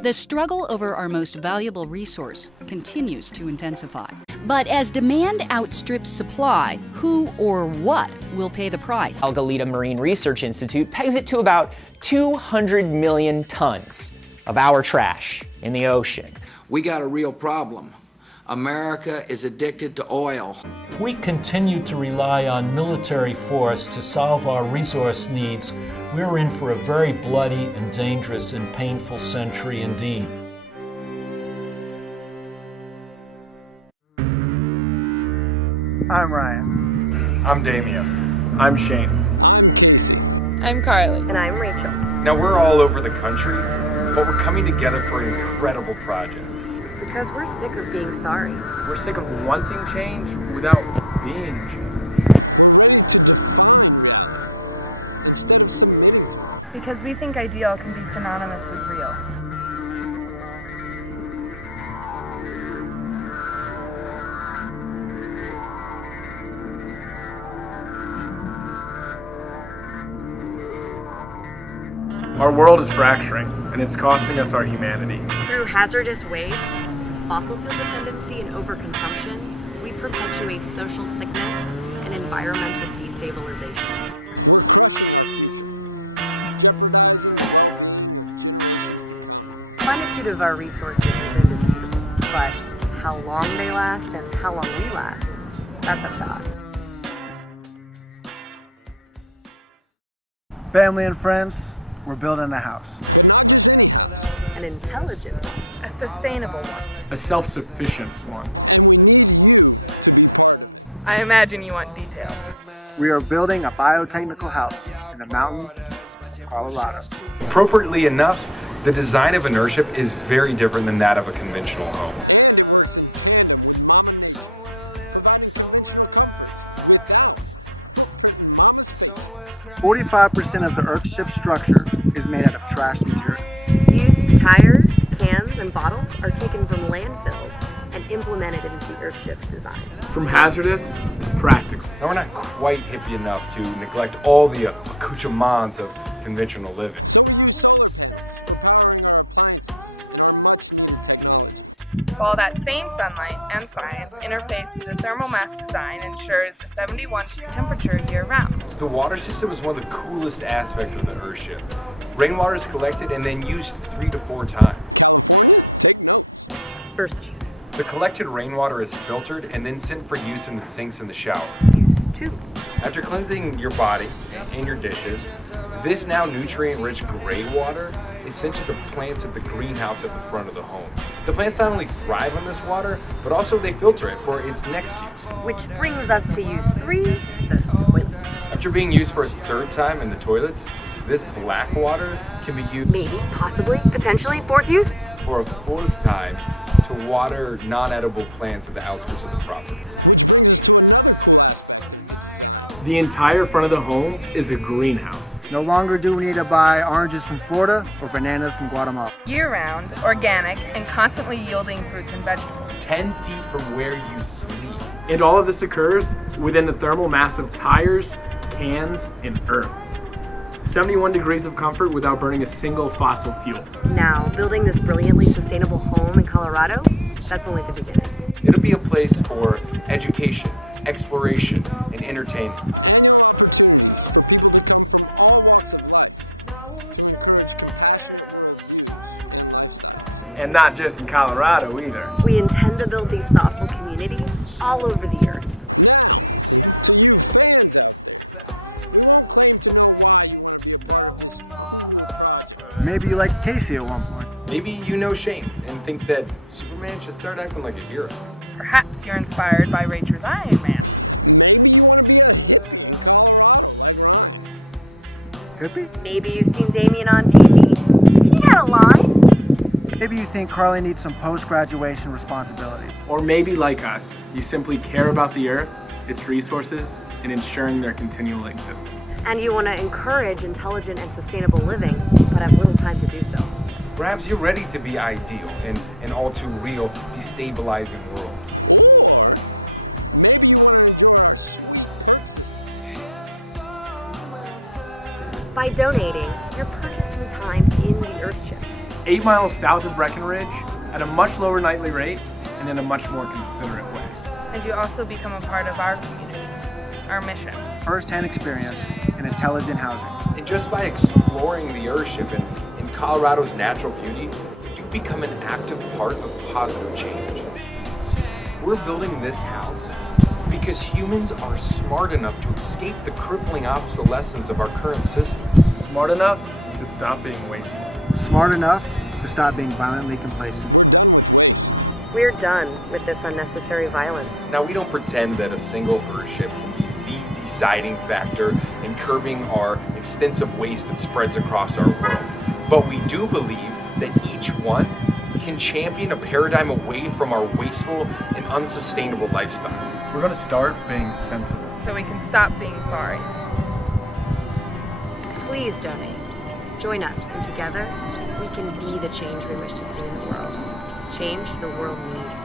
The struggle over our most valuable resource continues to intensify. But as demand outstrips supply, who or what will pay the price? Algalita Marine Research Institute pegs it to about 200 million tons of our trash in the ocean. We got a real problem. America is addicted to oil. If we continue to rely on military force to solve our resource needs, we're in for a very bloody and dangerous and painful century indeed. I'm Ryan. I'm Damien. I'm Shane. I'm Carly. And I'm Rachel. Now we're all over the country, but we're coming together for an incredible project. Because we're sick of being sorry. We're sick of wanting change without being changed. Because we think ideal can be synonymous with real. Our world is fracturing, and it's costing us our humanity. Through hazardous waste, fossil fuel dependency, and overconsumption, we perpetuate social sickness and environmental destabilization. The plenitude of our resources is indisputable, but how long they last and how long we last, that's up to us. Family and friends, we're building a house. An intelligent one. A sustainable one. A self-sufficient one. I imagine you want details. We are building a biotechnical house in the mountains of Colorado. Appropriately enough, the design of an airship is very different than that of a conventional home. 45% of the Earthship's structure is made out of trash material. Used tires, cans, and bottles are taken from landfills and implemented into the Earthship's design. From hazardous to practical. Now we're not quite hippie enough to neglect all the accoutrements of conventional living. While that same sunlight and science interface with the thermal mass design ensures a 71 temperature year-round. The water system is one of the coolest aspects of the Earthship. Rainwater is collected and then used 3 to 4 times. Burst use. The collected rainwater is filtered and then sent for use in the sinks and the shower. Use 2. After cleansing your body and your dishes, this now nutrient-rich gray water is sent to the plants at the greenhouse at the front of the home. The plants not only thrive on this water, but also they filter it for its next use. Which brings us to use 3, the toilets. After being used for a 3rd time in the toilets, this black water can be used Maybe, possibly, potentially, 4th use? For a 4th time to water non-edible plants at the outskirts of the property. The entire front of the home is a greenhouse. No longer do we need to buy oranges from Florida or bananas from Guatemala. Year-round, organic, and constantly yielding fruits and vegetables. 10 feet from where you sleep. And all of this occurs within the thermal mass of tires, cans, and earth. 71 degrees of comfort without burning a single fossil fuel. Now, building this brilliantly sustainable home in Colorado, that's only the beginning. It'll be a place for education, exploration, and entertainment. And not just in Colorado either. We intend to build these thoughtful communities all over the earth. Maybe you liked Casey at one point. Maybe you know Shane and think that Superman should start acting like a hero. Perhaps you're inspired by Rachel's Iron Man. Could be. Maybe you've seen Damien on TV. He had a line. Maybe you think Carly needs some post-graduation responsibility. Or maybe like us, you simply care about the earth, its resources, and ensuring their continual existence. And you want to encourage intelligent and sustainable living, but have little time to do so. Perhaps you're ready to be ideal in an all too real, destabilizing world. By donating, you're purchasing time in the Earthship. 8 miles south of Breckenridge at a much lower nightly rate and in a much more considerate way. And you also become a part of our community, our mission. First-hand experience in intelligent housing. And just by exploring the earthship and Colorado's natural beauty, you become an active part of positive change. We're building this house because humans are smart enough to escape the crippling obsolescence of our current systems. Smart enough to stop being wasteful. Smart enough to stop being violently complacent. We're done with this unnecessary violence. Now, we don't pretend that a single earthship can be the deciding factor in curbing our extensive waste that spreads across our world. But we do believe that each one can champion a paradigm away from our wasteful and unsustainable lifestyles. We're going to start being sensible. So we can stop being sorry. Please donate. Join us, and together we can be the change we wish to see in the world. Change the world needs.